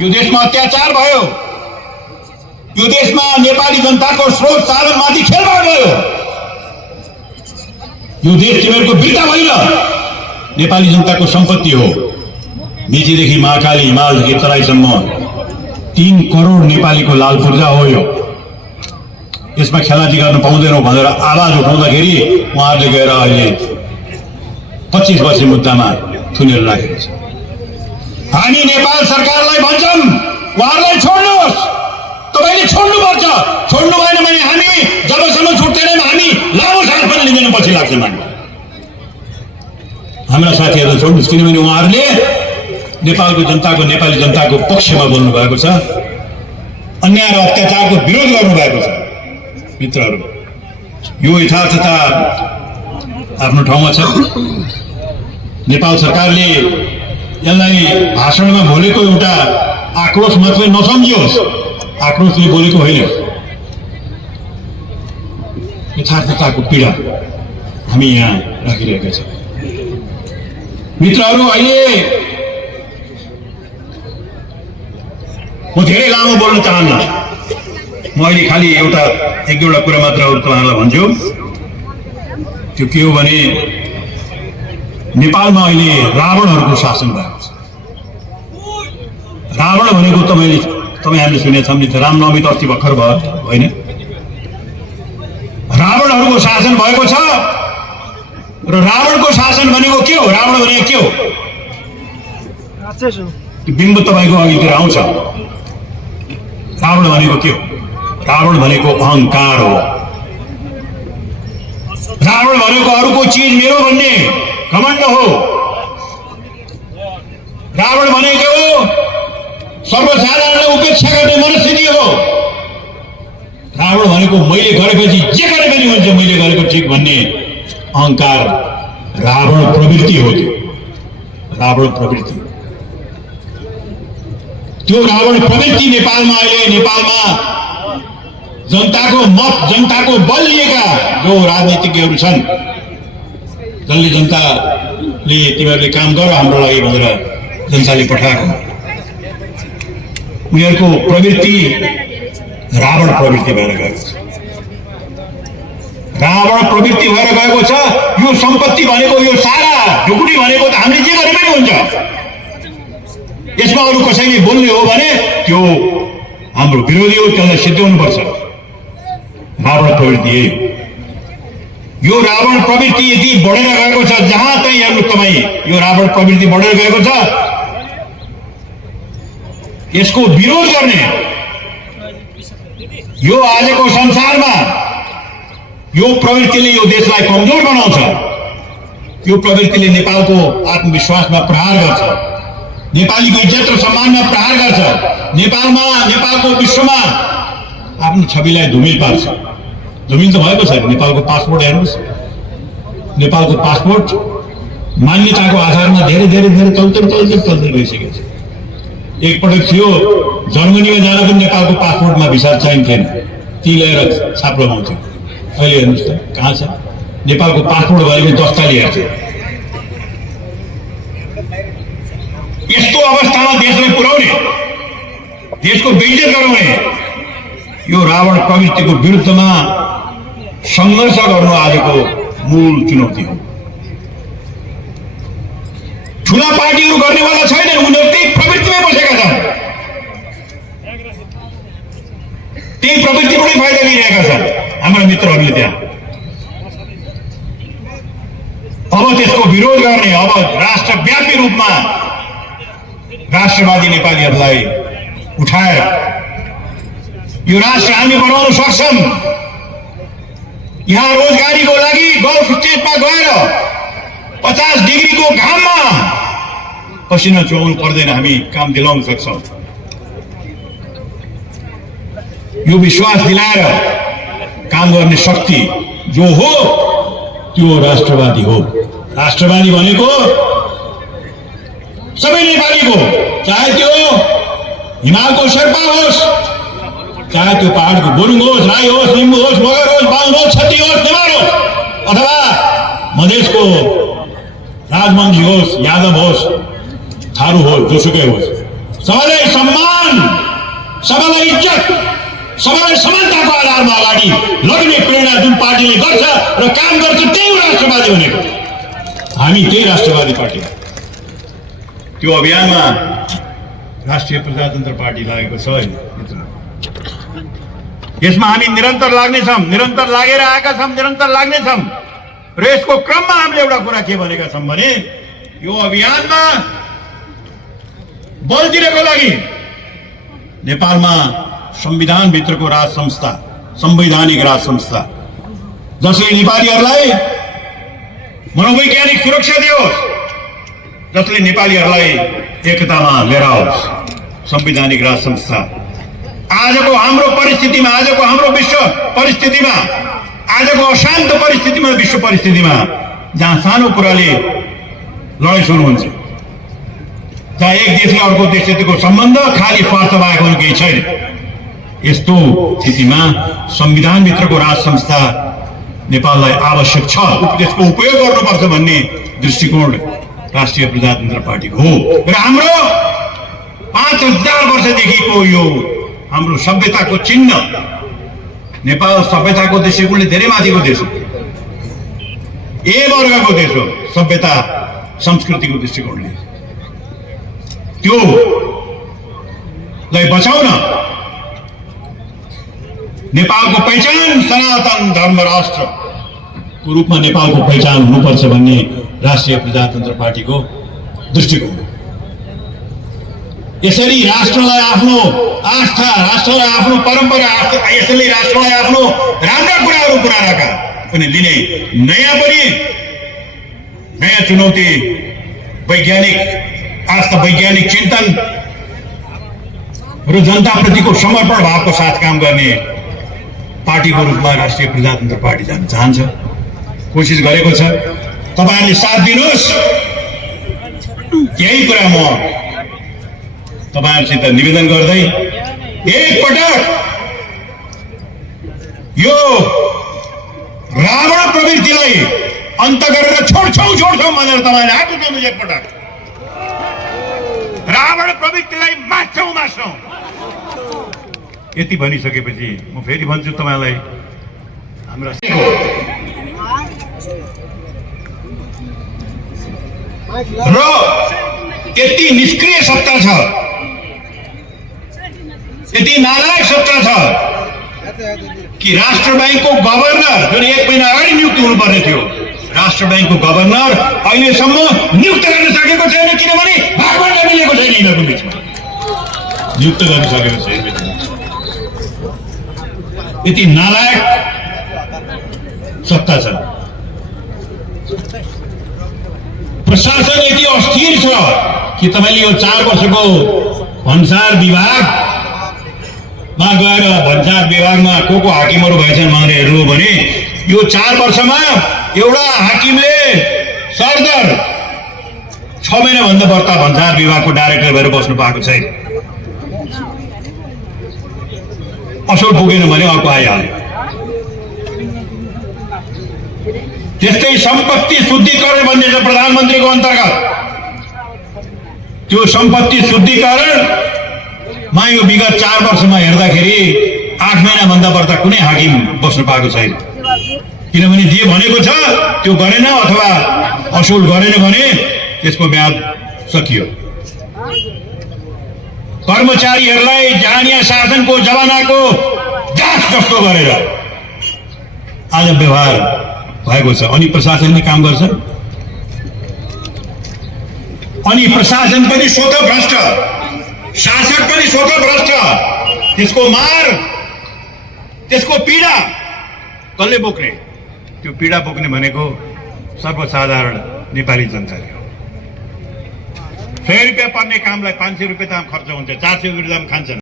यो देशमा अत्याचार भयो, यो देशमा नेपाली जनताको स्रोत साधनमाथि खेलबाड भयो। यो देश तिमीहरूको बिर्ता होइन, नेपाली जनताको सम्पत्ति हो। मेचीदेखि महाकाली, हिमालदेखि तराईसम्म 3 करोड नेपालीको लाल पूर्जा हो। यो यसमा खेलाची गर्न पाउँदैनौ भनेर आवाज उठाउँदाखेरि उहाँहरूले गएर अहिले 25 वर्षे मुद्दामा थुनेर राखेको छ। हामी नेपाल सरकारलाई भन्छौँ, उहाँहरूलाई छोड्नुहोस्, तपाईँले छोड्नुपर्छ। छोड्नु भएन भने हामी जबसम्म छुट्दैनौँ हामी लामो सास पनि लिँदैन, पछि लाग्छ मान्नु। हाम्रा साथीहरूलाई छोड्नुहोस्, किनभने उहाँहरूले नेपालको जनताको, नेपाली जनताको पक्षमा बोल्नु भएको छ, अन्याय र अत्याचारको विरोध गर्नुभएको छ। मित्रहरू, यो यथार्थता आफ्नो ठाउँमा छ। नेपाल सरकारले यसलाई भाषणमा बोलेको एउटा आक्रोश मात्रै नसम्झियोस्, आक्रोशले बोलेको होइन। यथार्थताको पीडा हामी यहाँ राखिरहेका छौँ। मित्रहरू, अहिले म धेरै लामो बोल्न चाहन्न। म अहिले खालि एक दुईवटा कुरा मात्र अरू तपाईँहरूलाई भन्छु। त्यो के हो भने नेपालमा अहिले रावणहरूको शासन भएको छ। रावण भनेको तपाईँहरूले सुनेको छ नि, रामनवमी त अस्ति भर्खर भयो होइन? रावणहरूको शासन भएको छ र रावणको शासन भनेको के हो? रावण भनेको के हो? त्यो बिम्ब तपाईँको अघितिर आउँछ। रावण भनेको के हो? रावण भनेको अहंकार हो। रावण भनेको अरूको चिज मेरो भन्ने घमण्ड हो। रावण भनेको सर्वसाधारणलाई उपेक्षा गर्ने मनस्थिति हो। रावण भनेको मैले गरेपछि जे गरे पनि हुन्छ, मैले गरेको ठिक भन्ने अहंकार, रावण प्रवृत्ति हो। त्यो रावण प्रवृत्ति, त्यो रावण प्रवृत्ति नेपालमा जनताको मत, जनताको बल लिएका जो राजनीतिज्ञहरू छन्, जसले जनताले तिमीहरूले काम गर हाम्रो लागि भनेर जनताले पठाएको, उनीहरूको प्रवृत्ति रावण प्रवृत्ति भएर गएको छ। रावण प्रवृत्ति भएर गएको छ। यो सम्पत्ति भनेको, यो सारा ढुकुटी भनेको त हामीले जे गरे पनि हुन्छ। यसमा अरू कसैले बोल्ने हो भने त्यो हाम्रो विरोधी हो, त्यसलाई सिद्ध्याउनुपर्छ। रावण प्रवृत्ति, यो रावण प्रवृत्ति यति बढेर गएको छ, जहाँ चाहिँ हेर्नु तपाईँ, यो रावण प्रवृत्ति बढेर गएको छ। यसको विरोध गर्ने, यो आजको संसारमा यो प्रवृत्तिले यो देशलाई कमजोर बनाउँछ। यो प्रवृत्तिले नेपालको आत्मविश्वासमा प्रहार गर्छ, नेपालीको इज्जत र सम्मानमा प्रहार गर्छ, नेपालको विश्वमा आफ्नो छविलाई धुमिल पार्छ। धुमिल त भएको छ। नेपालको पासपोर्ट हेर्नुहोस्, नेपालको पासपोर्ट मान्यताको आधारमा धेरै धेरै धेरै तल्दै गइसकेको छ। एकपटक थियो जर्मनीमा जाँदा पनि नेपालको पासपोर्टमा भिसा चाहिन्थेन, ती लिएर छाप लगाउँथ्यो। अहिले हेर्नुहोस् त कहाँ छ? नेपालको पासपोर्ट भयो भने दस्ता लिएको थियो। यस्तो अवस्थामा देशलाई पुर्याउने, देशको बेइज्जत गराउने यो रावण प्रवृत्तिको विरुद्धमा सङ्घर्ष गर्नु आजको मूल चुनौती हो। ठुला पार्टीहरू गर्नेवाला छैन, उनीहरू त्यही प्रवृत्तिमै बसेका छन्, त्यही प्रवृत्तिबाटै फाइदा लिइरहेका छन् हाम्रा मित्रहरूले त्यहाँ। अब त्यसको विरोध गर्ने, अब राष्ट्रव्यापी रूपमा राष्ट्रवादी नेपालीहरूलाई उठाएर यो राष्ट्र हामी बनाउन सक्छौँ। यहाँ रोजगारीको लागि गल्फ स्टेटमा गएर 50 डिग्रीको घाममा पसिना चुहाउनु पर्दैन, हामी काम दिलाउन सक्छौँ। यो विश्वास दिलाएर काम गर्ने शक्ति जो हो त्यो राष्ट्रवादी हो। राष्ट्रवादी भनेको सबै नेपालीको, चाहे त्यो हिमालको शेर्पा होस्, चाहे त्यो पहाडको गुरुङ होस्, राई होस्, लिम्बू होस्, मगर होस्, बाहुन होस्, छत्री होस्, नेवार होस्, अथवा मधेसको राजवंशी होस्, यादव होस्, थारू होस्, जोसुकै होस्, सबैलाई सम्मान, सबैलाई इज्जत, सबैलाई समानताको आधारमा अगाडि लड्ने प्रेरणा जुन पार्टीले गर्छ र काम गर्छ त्यही राष्ट्रवादी भनेको। हामी त्यही राष्ट्रवादी पार्टी। त्यो अभियानमा राष्ट्रिय प्रजातन्त्र पार्टी लागेको छ। यसमा हामी निरन्तर लाग्नेछौँ, निरन्तर लागेर आएका छौँ, निरन्तर लाग्नेछौँ। र यसको क्रममा हामीले एउटा कुरा के भनेका छौँ भने यो अभियानमा बल दिनको लागि नेपालमा संविधानभित्रको राज संस्था, संवैधानिक राज संस्था जसले नेपालीहरूलाई मनोवैज्ञानिक सुरक्षा दियोस्, जसले नेपालीहरूलाई एकतामा लिएर आओस्, संवैधानिक राज संस्था आजको हाम्रो परिस्थितिमा, आजको हाम्रो विश्व परिस्थितिमा, आजको अशान्त परिस्थितिमा, विश्व परिस्थितिमा जहाँ सानो कुराले लडाइँ सुरु हुन्छ, जहाँ एक देशले अर्को देशसितको सम्बन्ध खाली स्वार्थ बाहेक अरू केही छैन, यस्तो स्थितिमा संविधानभित्रको राज संस्था नेपाललाई आवश्यक छ, त्यसको उपयोग गर्नुपर्छ भन्ने दृष्टिकोण राष्ट्रिय प्रजातन्त्र पार्टीको हो। र हाम्रो 5000 वर्षदेखिको यो हाम्रो सभ्यताको चिन्ह, नेपाल सभ्यताको दृष्टिकोणले धेरै माथिको देश हो, ए वर्गको देश हो सभ्यता संस्कृतिको दृष्टिकोणले। त्योलाई बचाउन नेपालको पहिचान सनातन धर्म राष्ट्रको रूपमा नेपालको पहिचान हुनुपर्छ भन्ने राष्ट्रिय प्रजातन्त्र पार्टीको दृष्टिकोण। यसरी राष्ट्रलाई आफ्नो आस्था, राष्ट्रलाई आफ्नो परम्परा, यसरी राष्ट्रलाई आफ्नो राम्रा कुराहरू पुराएका पनि लिने नयाँ चुनौती, वैज्ञानिक आस्था, वैज्ञानिक चिन्तन र जनताप्रतिको समर्पण भावको साथ काम गर्ने पार्टीको रूपमा राष्ट्रिय प्रजातन्त्र पार्टी जान चाहन्छ, कोसिस गरेको छ। तपाईहरुले साथ दिनुहोस्। यही कुरा म तपाईहरुसित निवेदन गर्दै एक पटक यो रावण प्रवृत्तिलाई अन्त गरेर छोड्छौं भनेर तपाईहरुले हात उठाउनु एक पटक। रावण प्रवृत्तिलाई मार्छौं। यति भनिसकेपछि म फेरि भन्छु तपाईलाई, हाम्रा र यति निष्क्रिय सत्ता छ, यति नालायक सत्ता छ कि राष्ट्र बैंकको गभर्नर जुन 1 महिना अगाडि नियुक्त हुनुपर्ने थियो, राष्ट्र बैंकको गभर्नर अहिलेसम्म नियुक्त गर्न सकेको छैन, किनभने भागवत मिलेको छैन यिनीहरूको बिचमा, नियुक्त गर्न सकेको छैन। यति नालायक सत्ता छ। प्रशासन यति अस्थिर छ कि तपाईले यो 4 वर्षको भन्सार विभागमा गएर भन्सार विभागमा को हाकिमहरू भएछन् भनेर हेर्नु भने यो 4 वर्षमा एउटा हाकिमले सरदर 6 महिना भन्दा बढ्ता भन्सार विभागको डाइरेक्टर भएर बस्नु पाएको छैन। असोल पुगेन भने अर्को आइहाल्यो। त्यस्तै सम्पत्ति शुद्धिकरण भन्ने छ प्रधानमन्त्रीको अन्तर्गत। त्यो सम्पत्ति शुद्धिकरणमा यो विगत 4 वर्षमा हेर्दाखेरि 8 महिना भन्दा बढ्ता कुनै हाकिम बस्नु पाएको छैन, किनभने जे भनेको छ त्यो गरेन अथवा असोल गरेन भने त्यसको म्याद सकियो। कर्मचारीहरूलाई जानिया शासनको जमानाको जाँच जस्तो गरेर आज व्यवहार भएको छ। अनि प्रशासनले काम गर्छ, अनि प्रशासन पनि स्वतः भ्रष्ट, शासक पनि स्वतः भ्रष्ट। त्यसको मार, त्यसको पीडा कसले बोक्ने? त्यो पीडा बोक्ने भनेको सर्वसाधारण नेपाली जनताले हो। 100 रुपियाँ पर्ने कामलाई 500 रुपियाँ दाम खर्च हुन्छ, 400 रुपियाँ दाम खान्छन्।